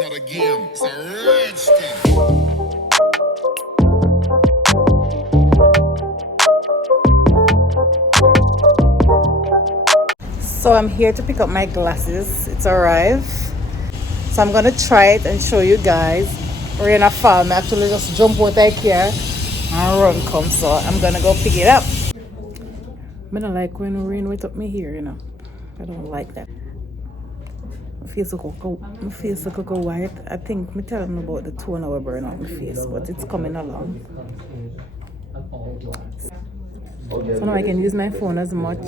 not a game, it's a rich thing. So I'm here to pick up my glasses. It's arrived. So I'm gonna try it and show you guys. Rain a fall, I actually just jump out of here and run come. So I'm gonna go pick it up. I don't like when rain wet up me here, you know. I don't like that. My face look go white. I think me tell them about the 2 hour burn on my face, but it's coming along. So now I can use my phone as much,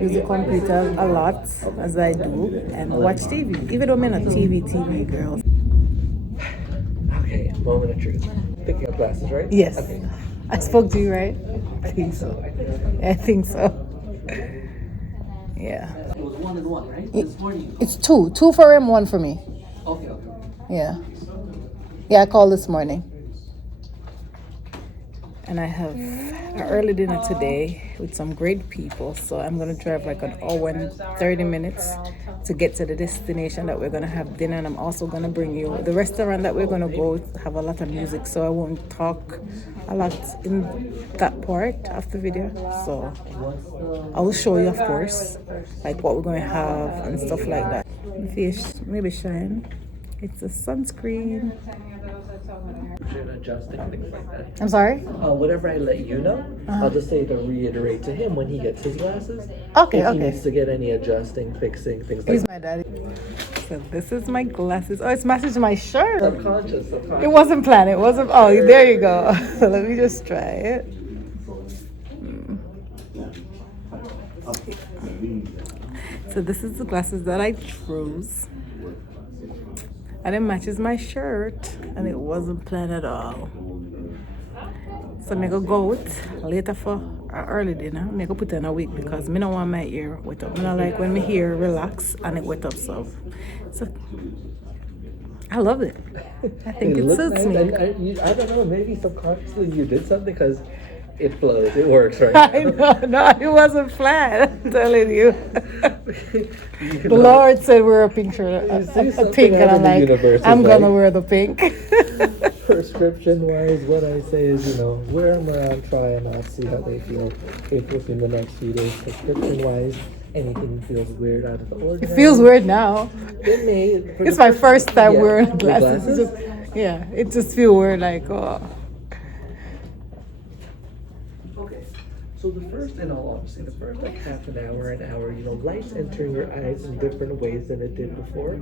use the computer a lot as I do, and watch TV, even though I'm not TV girl. Okay, moment of truth. Picking up glasses, right? Yes. Okay. I spoke to you, right? I think so. I think so. Yeah. It was 1 and 1, right? This morning. It's 2. 2 for him, 1 for me. Okay. Yeah. Yeah, I called this morning. And I have an early dinner today with some great people. So I'm going to drive like an hour and 30 minutes to get to the destination that we're going to have dinner. And I'm also going to bring you the restaurant that we're going to go have a lot of music. So I won't talk a lot in that part of the video. So I will show you, of course, like what we're going to have and stuff like that. The face maybe shine. It's a sunscreen. Should adjust and things like that. I'm sorry? Whatever I let you know, I'll just say to reiterate to him when he gets his glasses. Okay, if he needs to get any adjusting, fixing, things like He's that. my daddy. So this is my glasses. Oh, it's matched to my shirt. Subconscious. It wasn't planned. It wasn't. Oh, there you go. Let me just try it. So this is the glasses that I chose. And it matches my shirt. And it wasn't planned at all. So I'm going to go out later for an early dinner. I'm going to put in a wig because I don't want my ear wet up. I don't like when my hair relax and it wet up. So I love it. I think it suits nice. me. And I don't know, maybe subconsciously you did something because it flows, it works, right? I know, no, it wasn't flat. I'm telling you. The Lord said wear a pink shirt, a pink, and I'm like, I'm gonna wear the pink. Prescription wise, what I say is, wear them around, try and not see how they feel within the next few days. Prescription wise, anything feels weird out of the ordinary. It feels weird now. It may. It's my first time wearing glasses. It just feels weird, like, oh. So the first, in all honesty, the first like half an hour, lights entering your eyes in different ways than it did before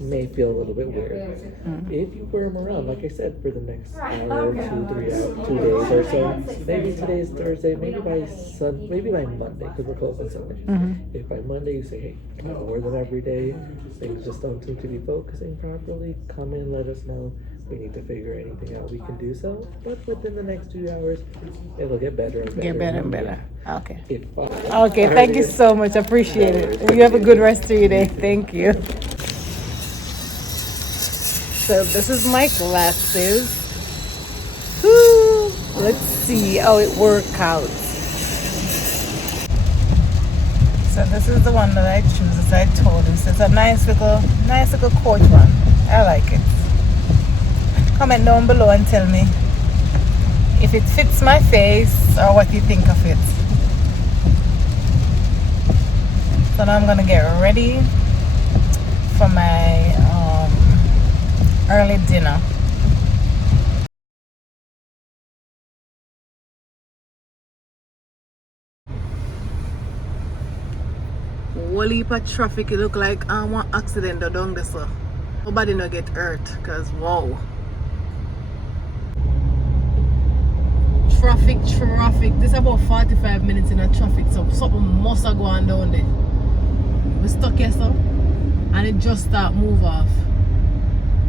may feel a little bit weird. If you wear them around, like I said, for the next hour, 2 days or so, maybe today's Thursday, maybe by Monday, because we're closed on Sunday. If by Monday you say, hey, I wear them every day, things just don't seem to be focusing properly, come in, let us know. We need to figure anything out we can do so, but within the next 2 hours, it'll get better and better. Get better and better. Okay. Okay, thank you so much. Appreciate it. You have a good rest of your day. Thank you. So this is my glasses. Woo! Let's see how it works out. So this is the one that I choose, as I told you. So it's a nice little coat one. I like it. Comment down below and tell me if it fits my face or what you think of it. So now I'm gonna get ready for my early dinner. Whole heap of traffic. It look like one accident down there, so nobody no get hurt, cause wow. Traffic. This is about 45 minutes in a traffic, so something must have gone down there. We stuck here, so, and it just start move off.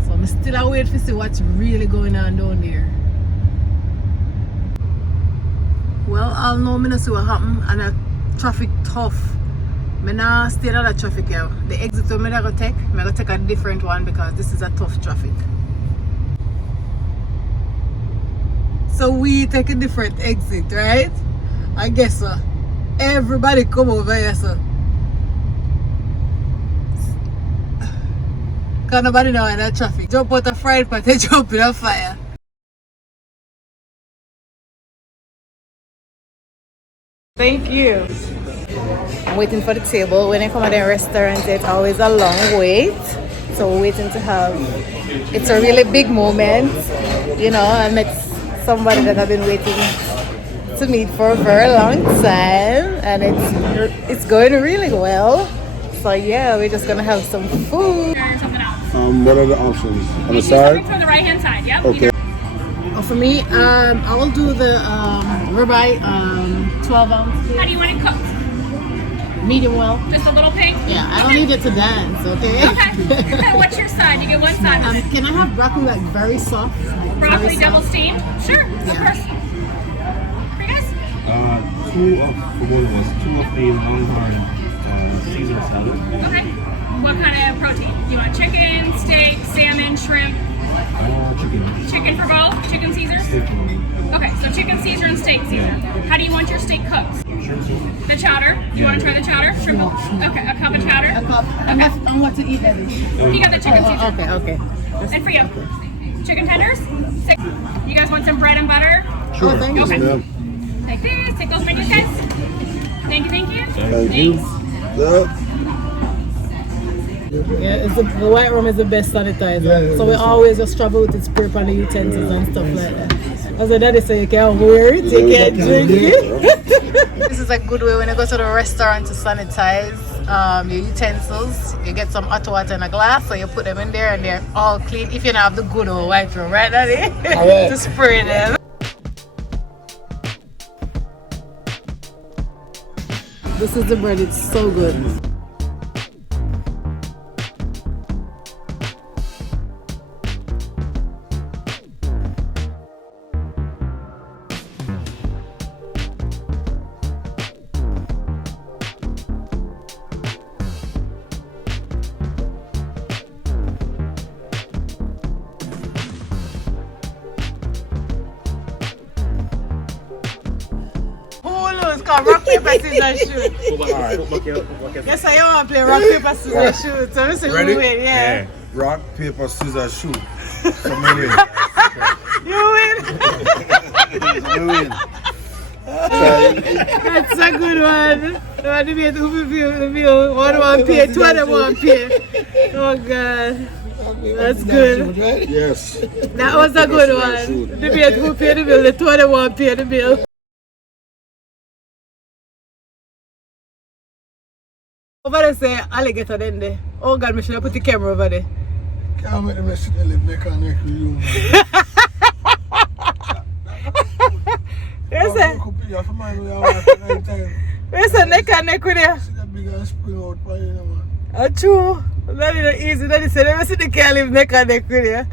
So I'm still await to see what's really going on down there. Well, I'll know me not see what happened, and the traffic tough. I now stay in that traffic here. The exit I'm gonna take a different one because this is a tough traffic. So we take a different exit, right? I guess so. Everybody come over here, so. because nobody know in that traffic. Jump out a fried pot, they jump in a fire. Thank you. I'm waiting for the table. When I come at a restaurant, it's always a long wait. So we're waiting to have, it's a really big moment. You know, I met somebody that I've been waiting to meet for a very long time, and it's going really well. So yeah, we're just gonna have some food. Something else. What are the options? On the Something side? from the right hand side, yep. Okay. Oh, for me, I will do the ribeye, 12 ounce, How do you want it cooked? medium well. Just a little pink? Yeah, I don't need it to dance, okay? Okay. What's your side? You get one side. Can I have broccoli like very soft? Like, Broccoli very double soft? steamed? Sure, of course. For you guys? Two of for one of us, two of a Longhorn Caesar salad. Okay. What kind of protein? You want chicken, steak, salmon, shrimp? Chicken. Chicken for both? Chicken Caesar? Steak for me. Okay, so chicken Caesar and steak Caesar. How do you want your steak cooked? Shrimp soup. The chowder? Do you want to try the chowder? Shrimp? Okay, a cup of chowder? A cup. I'm what to eat that dish. You got the chicken Caesar. Okay. And for you? Chicken tenders? 6. You guys want some bread and butter? Sure. Oh, thank you. Okay. Yeah. Like this. Take those menus, guys. Thank you. Thank you. Thanks. Yeah. Yeah, the white room is the best sanitizer. So we always just travel with its prep and the utensils and stuff like that. As a daddy say, you can't wear it, you can't drink it. This is a good way when you go to the restaurant to sanitize your utensils. You get some hot water in a glass, so you put them in there and they're all clean. If you don't have the good old white room, right, daddy? To spray them. This is the bread, it's so good. Rock, paper, scissors, shoot. Alright. Yes, I want to play rock, paper, scissors, shoot. So we say Ready? who win, yeah. Rock, paper, scissors, shoot. Somebody win. You win. You win. That's a good one. The one debate who will view. One pay, two of them one pay. Oh God. That's good. Yes. That was a good one. Debate who pay the bill, the two of them one pay the bill. Over there say alligator then there. Oh God, I should have put the camera over there. Can't make them sit and live neck and neck with you. Yes, sir. Yes, sir, neck and neck with you. Oh, true. That is not easy. That is say, let me see the car live neck and neck with you.